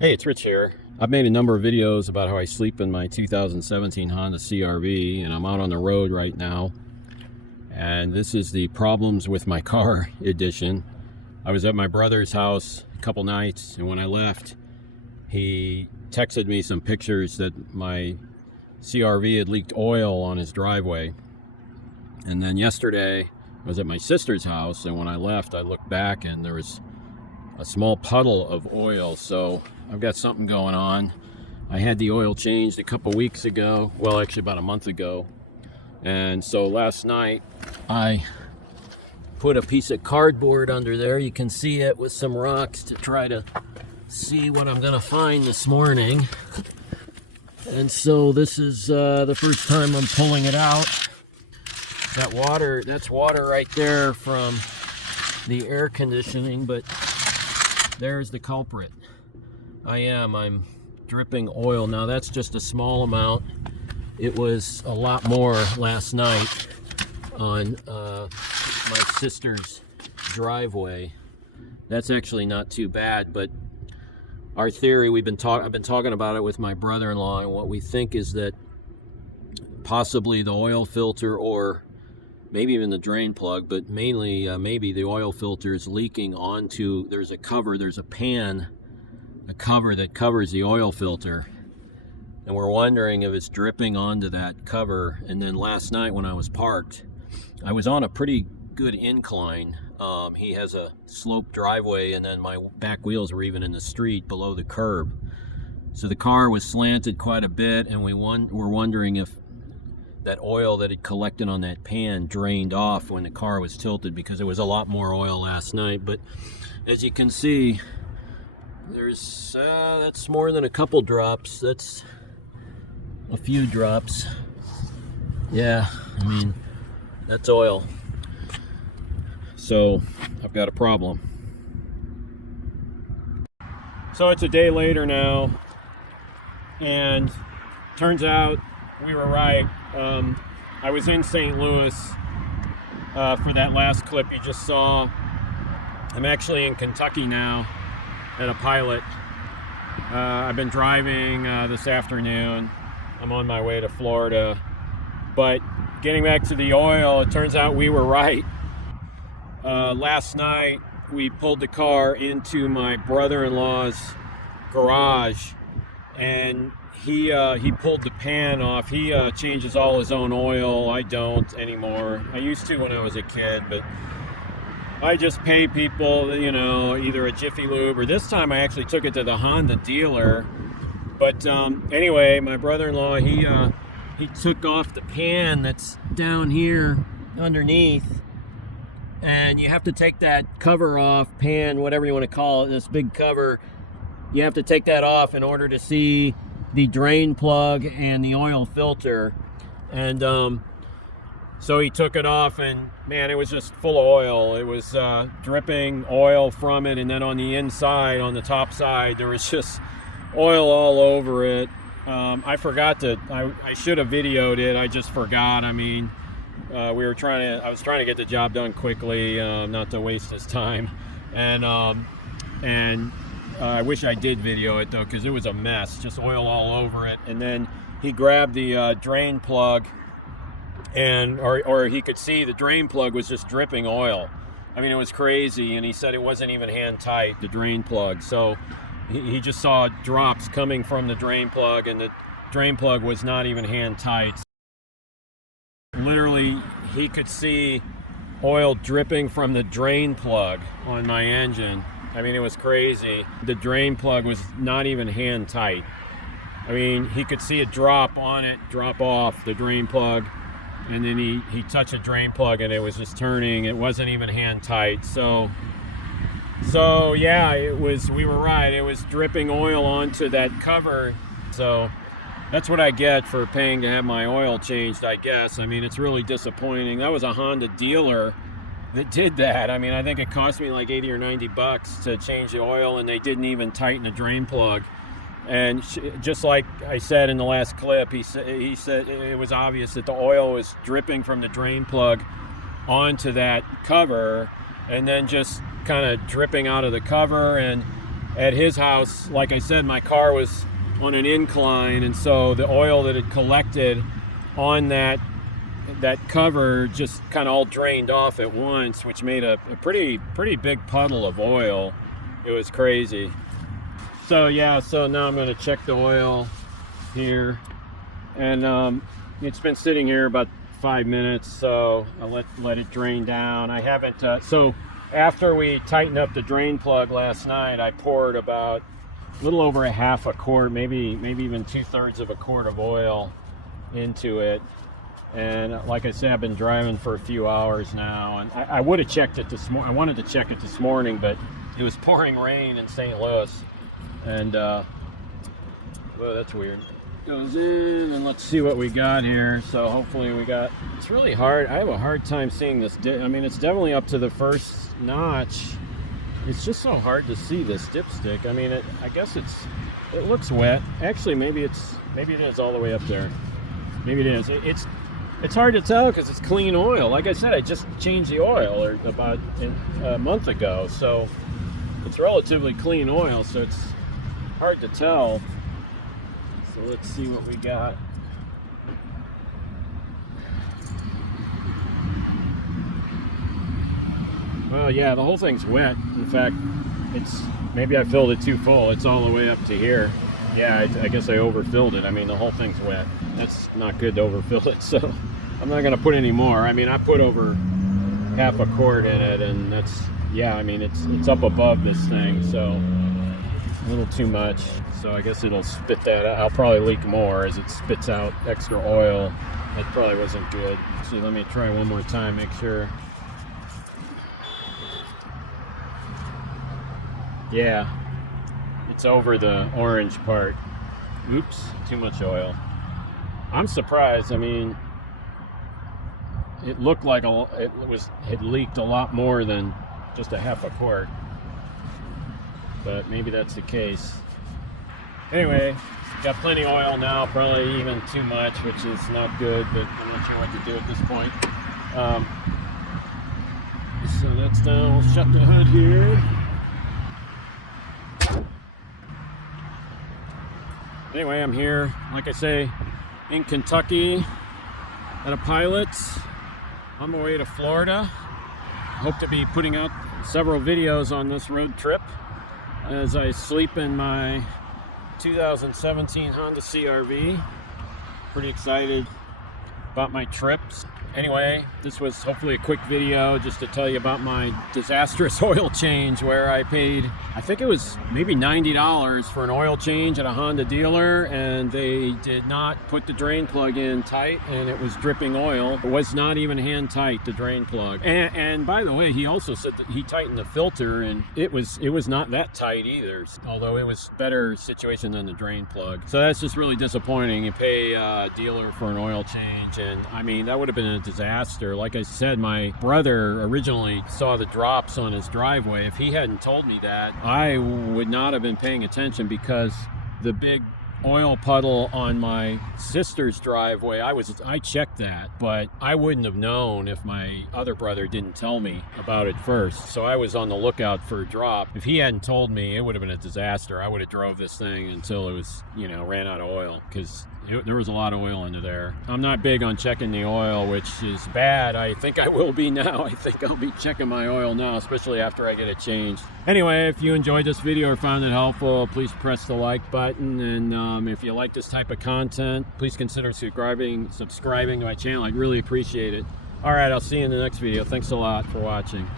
Hey, it's Rich here. I've made a number of videos about how I sleep in my 2017 Honda CR-V, and I'm out on the road right now. And this is the problems with my car edition. I was at my brother's house a couple nights, and when I left, he texted me some pictures that my CR-V had leaked oil on his driveway. And then yesterday, I was at my sister's house, and when I left, I looked back and there was a small puddle of oil. So I've got something going on. I had the oil changed a couple weeks ago, well, actually about a month ago. And so last night I put a piece of cardboard under there. You can see it with some rocks to try to see what I'm gonna find this morning. And so this is the first time I'm pulling it out. That's water right there from the air conditioning, but there's the culprit. I'm dripping oil. Now that's just a small amount. It was a lot more last night on my sister's driveway. That's actually not too bad, but our theory, I've been talking about it with my brother-in-law, and what we think is that possibly the oil filter, or maybe even the drain plug, but mainly maybe the oil filter is leaking onto, there's a cover, there's a cover that covers the oil filter, and we're wondering if it's dripping onto that cover. And then last night when I was parked, I was on a pretty good incline. He has a sloped driveway, and then my back wheels were even in the street below the curb, so the car was slanted quite a bit, and we're wondering if that oil that had collected on that pan drained off when the car was tilted, because there was a lot more oil last night. But as you can see, there's that's more than a couple drops. That's a few drops. Yeah, I mean, that's oil. So I've got a problem. So it's a day later now, and turns out we were right. I was in St. Louis for that last clip you just saw. I'm actually in Kentucky now at a pilot. I've been driving this afternoon. I'm on my way to Florida. But getting back to the oil, it turns out we were right. Last night we pulled the car into my brother-in-law's garage, and he pulled the pan off. He changes all his own oil. I don't anymore. I used to when I was a kid, but I just pay people, either a Jiffy Lube, or this time I actually took it to the Honda dealer. But anyway, my brother-in-law, he took off the pan that's down here underneath, and you have to take that cover off, pan, whatever you want to call it, this big cover. You have to take that off in order to see the drain plug and the oil filter. And so he took it off, and man, it was just full of oil. It was dripping oil from it, and then on the inside, on the top side, there was just oil all over it. I forgot to, I should have videoed it. I just forgot. I mean, I was trying to get the job done quickly, not to waste his time. And I wish I did video it though, because it was a mess, just oil all over it. And then he grabbed the drain plug, and or he could see the drain plug was just dripping oil. I mean, it was crazy. And he said it wasn't even hand tight, the drain plug. So he just saw drops coming from the drain plug, and the drain plug was not even hand tight. Literally, he could see oil dripping from the drain plug on my engine. I mean, it was crazy. The drain plug was not even hand tight. I mean, he could see a drop on it, drop off the drain plug, and then he touched the drain plug and it was just turning. It wasn't even hand tight. So yeah, we were right. It was dripping oil onto that cover. So that's what I get for paying to have my oil changed, I guess. I mean, it's really disappointing. That was a Honda dealer that did that. I mean, I think it cost me like 80 or 90 bucks to change the oil, and they didn't even tighten the drain plug. And just like I said in the last clip, he said it was obvious that the oil was dripping from the drain plug onto that cover, and then just kind of dripping out of the cover. And at his house, like I said, my car was on an incline, and so the oil that had collected on that cover just kind of all drained off at once, which made a pretty big puddle of oil. It was crazy. So yeah, so now I'm going to check the oil here, and it's been sitting here about 5 minutes, so I'll let it drain down. I haven't so after we tightened up the drain plug last night, I poured about a little over a half a quart, maybe even 2/3 of a quart of oil into it. And like I said, I've been driving for a few hours now, and I would have checked it this morning. I wanted to check it this morning, but it was pouring rain in St. Louis, and well, that's weird. Goes in, and let's see what we got here. So hopefully we got. It's really hard. I have a hard time seeing this dip. I mean, it's definitely up to the first notch. It's just so hard to see this dipstick. I mean, I guess it looks wet. Actually, maybe it is all the way up there. Maybe it is. It's hard to tell because it's clean oil. Like I said, I just changed the oil about a month ago, so it's relatively clean oil, so it's hard to tell. So let's see what we got. Well, yeah, the whole thing's wet. In fact, maybe I filled it too full. It's all the way up to here. Yeah, I guess I overfilled it. I mean, the whole thing's wet. That's not good to overfill it, so I'm not going to put any more. I mean, I put over half a quart in it, and that's, yeah, I mean, it's up above this thing, so a little too much. So I guess it'll spit that out. I'll probably leak more as it spits out extra oil. That probably wasn't good. See, let me try one more time, make sure. Yeah, it's over the orange part. Oops, too much oil. I'm surprised. I mean, it looked like it leaked a lot more than just a half a quart, but maybe that's the case. Anyway, got plenty of oil now, probably even too much, which is not good, but I'm not sure what to do at this point. So that's done. We'll shut the hood here. Anyway, I'm here, like I say, in Kentucky at a Pilot's on my way to Florida. Hope to be putting out several videos on this road trip as I sleep in my 2017 Honda CR-V. Pretty excited about my trips. Anyway, this was hopefully a quick video just to tell you about my disastrous oil change where I paid, I think it was maybe $90 for an oil change at a Honda dealer, and they did not put the drain plug in tight, and it was dripping oil. It was not even hand tight, the drain plug. And by the way, he also said that he tightened the filter, and it was not that tight either, although it was a better situation than the drain plug. So that's just really disappointing. You pay a dealer for an oil change, and I mean, that would have been a disaster. Like I said, my brother originally saw the drops on his driveway. If he hadn't told me that, I would not have been paying attention, because the big oil puddle on my sister's driveway, I checked that, but I wouldn't have known if my other brother didn't tell me about it first. So I was on the lookout for a drop. If he hadn't told me, it would have been a disaster. I would have drove this thing until it was, ran out of oil, because there was a lot of oil into there. I'm not big on checking the oil, which is bad. I think I will be now. I think I'll be checking my oil now, especially after I get it changed. Anyway, if you enjoyed this video or found it helpful, please press the like button. And if you like this type of content, please consider subscribing to my channel. I'd really appreciate it. All right, I'll see you in the next video. Thanks a lot for watching.